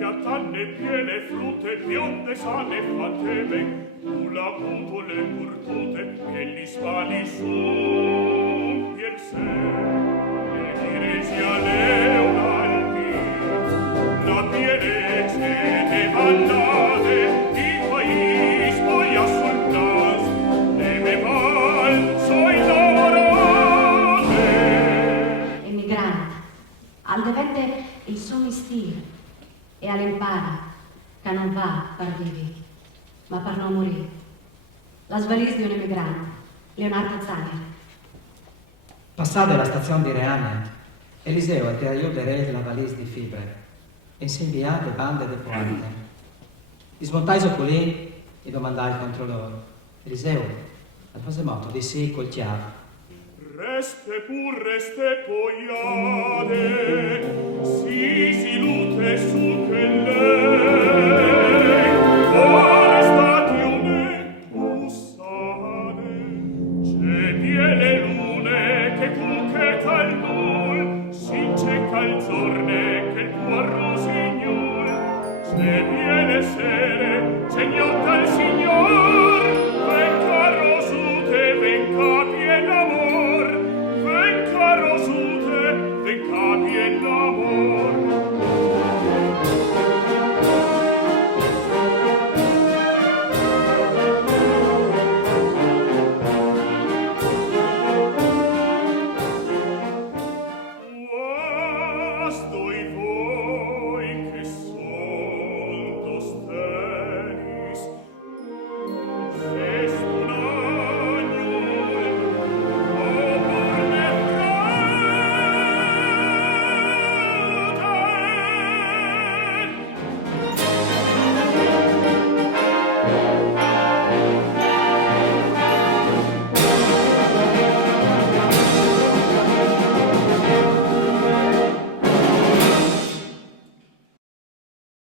tanne piene frutte bionde sane fateme la putole curtute e gli spali su piel se e diresia leonaldi la pierece de vallate di país poi a sultas e me val soi lavorate emigrante al devette il suo mistero e all'impara che non va per vivere, ma per non morire. La svalise di un emigrante, Leonardo Zanger. Passata la stazione di Reane, Eliseo a aiutare la valise di fibre e si invia le bande de pointe. Gli smontai soppolini e domandai il controllore. Eliseo, al prossimo moto di sì col chiave. Reste pur reste poiade, si lute su che lei, quale statione bussade, c'è die le lune che cuche tal nul, si c'è cal zorne che il tuo rosignol, c'è die le sere,